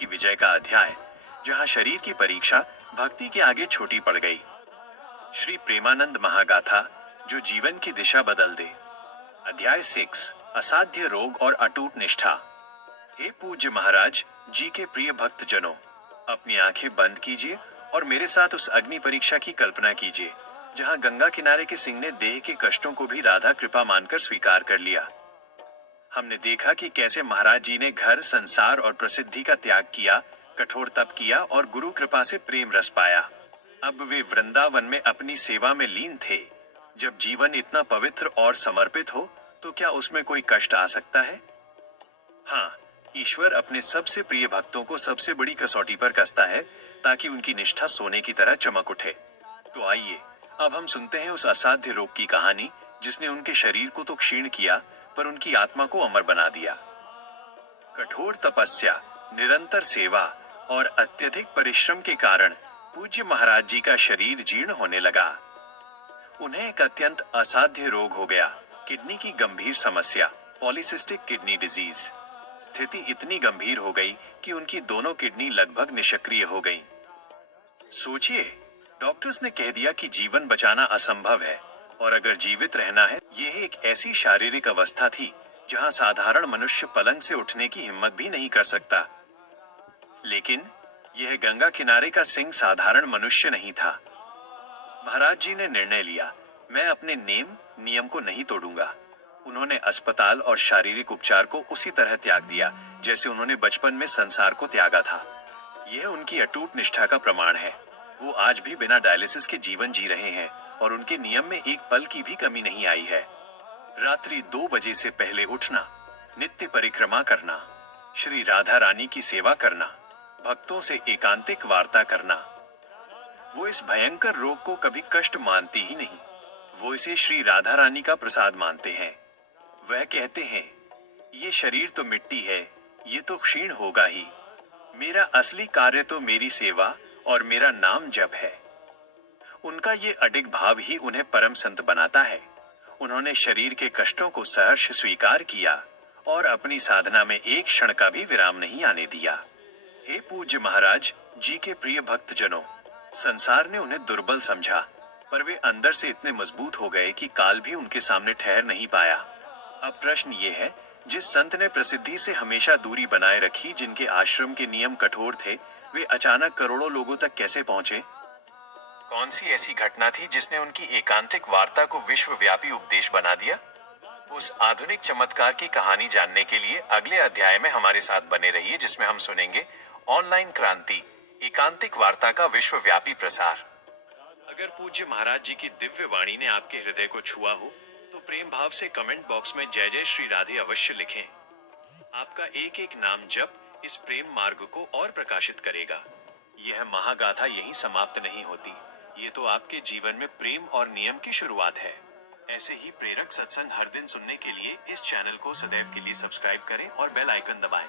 की विजय का अध्याय, जहां शरीर की परीक्षा भक्ति के आगे छोटी पड़ गई। श्री प्रेमानंद महागाथा, जो जीवन की दिशा बदल दे। अध्याय 6, असाध्य रोग और अटूट निष्ठा। हे पूज्य महाराज जी के प्रिय भक्त जनों, अपनी आंखें बंद कीजिए और मेरे साथ उस अग्नि परीक्षा की कल्पना कीजिए, जहां गंगा किनारे के सिंह ने देह के कष्टों को भी राधा कृपा मानकर स्वीकार कर लिया। हमने देखा कि कैसे महाराज जी ने घर, संसार और प्रसिद्धि का त्याग किया, कठोर तप किया और गुरु कृपा से प्रेम रस पाया। अब वे वृंदावन में अपनी सेवा में लीन थे। जब जीवन इतना पवित्र और समर्पित हो, तो क्या उसमें कोई कष्ट आ सकता है? हाँ, ईश्वर अपने सबसे प्रिय भक्तों को सबसे बड़ी कसौटी पर कसता है, ताकि उनकी निष्ठा सोने की तरह चमक उठे। तो आइए, अब हम सुनते हैं उस असाध्य रोग की कहानी, जिसने उनके शरीर को तो क्षीण किया, पर उनकी आत्मा को अमर बना दिया। कठोर तपस्या, निरंतर सेवा और अत्यधिक परिश्रम के कारण पूज्य महाराज जी का शरीर जीर्ण होने लगा। उन्हें एक अत्यंत असाध्य रोग हो गया, किडनी की गंभीर समस्या, पॉलीसिस्टिक किडनी डिजीज। स्थिति इतनी गंभीर हो गई कि उनकी दोनों किडनी लगभग निष्क्रिय हो गईं। सोचिए, डॉक्टर्स ने कह दिया कि जीवन बचाना असंभव है, और अगर जीवित रहना है, यह एक ऐसी शारीरिक अवस्था थी जहां साधारण मनुष्य पलंग से उठने की हिम्मत भी नहीं कर सकता। लेकिन यह गंगा किनारे का सिंह साधारण मनुष्य नहीं था। महाराज जी ने निर्णय लिया, मैं अपने नियम को नहीं तोड़ूंगा। उन्होंने अस्पताल और शारीरिक उपचार को उसी तरह त्याग दिया, जैसे उन्होंने बचपन में संसार को त्यागा था। यह उनकी अटूट निष्ठा का प्रमाण है। वो आज भी बिना डायलिसिस के जीवन जी रहे हैं, और उनके नियम में एक पल की भी कमी नहीं आई है। रात्रि 2 बजे से पहले उठना, नित्य परिक्रमा करना, श्री राधा रानी की सेवा करना, भक्तों से एकांतिक वार्ता करना। वो इस भयंकर रोग को कभी कष्ट मानती ही नहीं। वो इसे श्री राधा रानी का प्रसाद मानते हैं। वह कहते हैं, ये शरीर तो मिट्टी है, ये तो क्षीण होगा ही। मेरा असली कार्य तो मेरी सेवा और मेरा नाम जप है। उनका ये अडिग भाव ही उन्हें परम संत बनाता है। उन्होंने शरीर के कष्टों को सहर्ष स्वीकार किया और अपनी साधना में एक क्षण का भी विराम नहीं आने दिया। हे पूज्य महाराज जी के प्रिय भक्त जनों, संसार ने उन्हें दुर्बल समझा, पर वे अंदर से इतने मजबूत हो गए कि काल भी उनके सामने ठहर नहीं पाया। अब प्रश्न ये है, जिस संत ने प्रसिद्धि से हमेशा दूरी बनाए रखी, जिनके आश्रम के नियम कठोर थे, वे अचानक करोड़ों लोगों तक कैसे पहुंचे? कौन सी ऐसी घटना थी जिसने उनकी एकांतिक वार्ता को विश्वव्यापी उपदेश बना दिया? उस आधुनिक चमत्कार की कहानी जानने के लिए अगले अध्याय में हमारे साथ बने रहिए, जिसमें हम सुनेंगे ऑनलाइन क्रांति, एकांतिक वार्ता का विश्वव्यापी प्रसार। अगर पूज्य महाराज जी की दिव्य वाणी ने आपके हृदय को छुआ हो, तो प्रेम भाव से कमेंट बॉक्स में जय जय श्री राधे अवश्य लिखें। आपका एक एक नाम जप इस प्रेम मार्ग को और प्रकाशित करेगा। यह महागाथा यहीं समाप्त नहीं होती। ये तो आपके जीवन में प्रेम और नियम की शुरुआत है। ऐसे ही प्रेरक सत्संग हर दिन सुनने के लिए इस चैनल को सदैव के लिए सब्सक्राइब करें और बेल आइकन दबाएं।